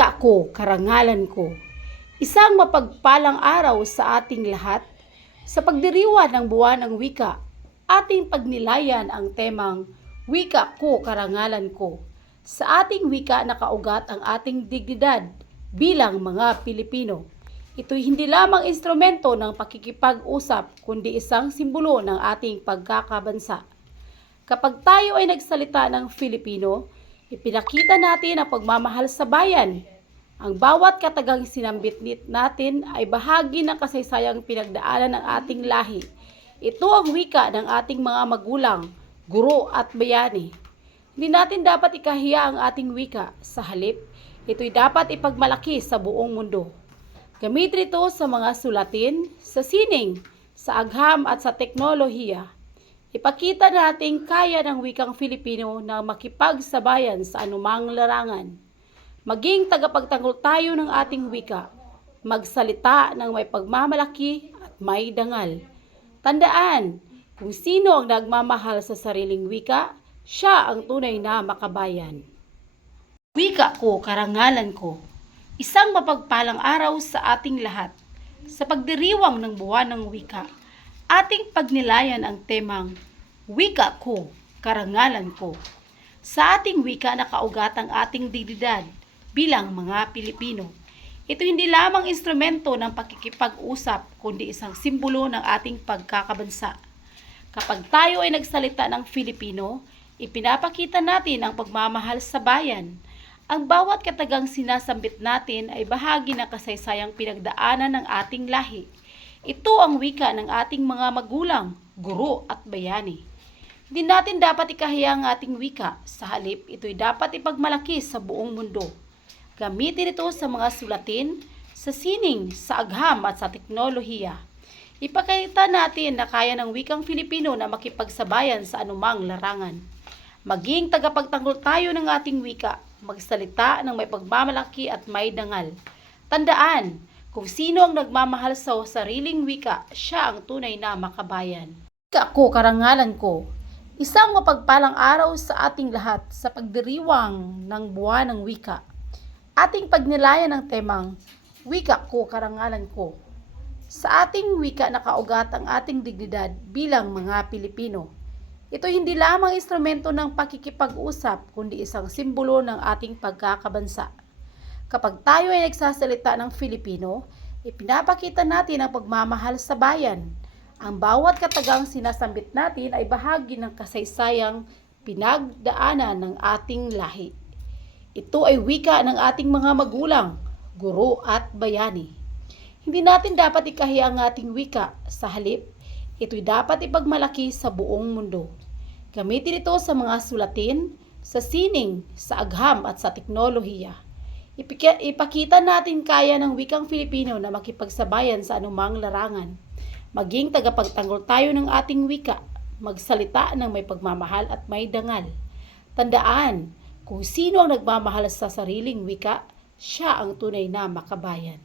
Wika ko, karangalan ko. Isang mapagpalang araw sa ating lahat. Sa pagdiriwang ng buwan ng wika, ating pagnilayan ang temang Wika ko, karangalan ko. Sa ating wika nakaugat ang ating dignidad bilang mga Pilipino. Ito'y hindi lamang instrumento ng pakikipag-usap, kundi isang simbolo ng ating pagkakabansa. Kapag tayo ay nagsalita ng Filipino, ipinakita natin ang pagmamahal sa bayan. Ang bawat katagang sinambit natin ay bahagi ng kasaysayang pinagdaanan ng ating lahi. Ito ang wika ng ating mga magulang, guro at bayani. Hindi natin dapat ikahiya ang ating wika. Sa halip, ito'y dapat ipagmalaki sa buong mundo. Gamitin ito sa mga sulatin, sa sining, sa agham at sa teknolohiya. Ipakita natin kaya ng wikang Filipino na makipagsabayan sa anumang larangan. Maging tagapagtanggol tayo ng ating wika. Magsalita ng may pagmamalaki at may dangal. Tandaan, kung sino ang nagmamahal sa sariling wika, siya ang tunay na makabayan. Wika ko, karangalan ko. Isang mapagpalang araw sa ating lahat. Sa pagdiriwang ng buwan ng wika, ating pagnilayan ang temang Wika ko, karangalan ko. Sa ating wika nakaugat ang ating dignidad bilang mga Pilipino. Ito hindi lamang instrumento ng pakikipag-usap, kundi isang simbolo ng ating pagkakabansa. Kapag tayo ay nagsalita ng Filipino, ipinapakita natin ang pagmamahal sa bayan. Ang bawat katagang sinasambit natin ay bahagi ng kasaysayang pinagdaanan ng ating lahi. Ito ang wika ng ating mga magulang, guro at bayani. Hindi natin dapat ikahiya ang ating wika. Sa halip, ito'y dapat ipagmalaki sa buong mundo. Gamitin ito sa mga sulatin, sa sining, sa agham at sa teknolohiya. Ipakita natin na kaya ng wikang Filipino na makipagsabayan sa anumang larangan. Maging tagapagtanggol tayo ng ating wika. Magsalita ng may pagmamalaki at may dangal. Tandaan, kung sino ang nagmamahal sa sariling wika, siya ang tunay na makabayan. Wika ko, karangalan ko. Isang mapagpalang araw sa ating lahat sa pagdiriwang ng buwan ng wika. Ating pagnilayan ng temang Wika ko, karangalan ko. Sa ating wika nakaugat ang ating dignidad bilang mga Pilipino. Ito hindi lamang instrumento ng pakikipag-usap, kundi isang simbolo ng ating pagkakabansa. Kapag tayo ay nagsasalita ng Filipino, ipinapakita natin ang pagmamahal sa bayan. Ang bawat katagang sinasambit natin ay bahagi ng kasaysayang pinagdaanan ng ating lahi. Ito ay wika ng ating mga magulang, guro at bayani. Hindi natin dapat ikahiya ang ating wika. Sa halip, ito'y dapat ipagmalaki sa buong mundo. Gamitin ito sa mga sulatin, sa sining, sa agham at sa teknolohiya. Ipakita natin kaya ng wikang Filipino na makipagsabayan sa anumang larangan. Maging tagapagtanggol tayo ng ating wika. Magsalita ng may pagmamahal at may dangal. Tandaan, kung sino ang nagmamahal sa sariling wika, siya ang tunay na makabayan.